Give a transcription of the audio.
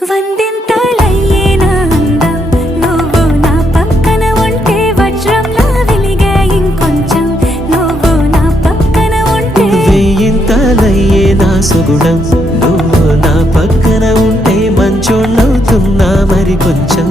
వందింతలయ్యేనా అందం నువ్వు నా పక్కన ఉంటే వజ్రంలా వెలిగే ఇంకొంచెం నువ్వు నా పక్కన ఉంటే వెయ్యింతలయ్యేనా సుగుణం నువ్వు నా పక్కన ఉంటే మంచోళ్ళవుతున్నా మరి కొంచెం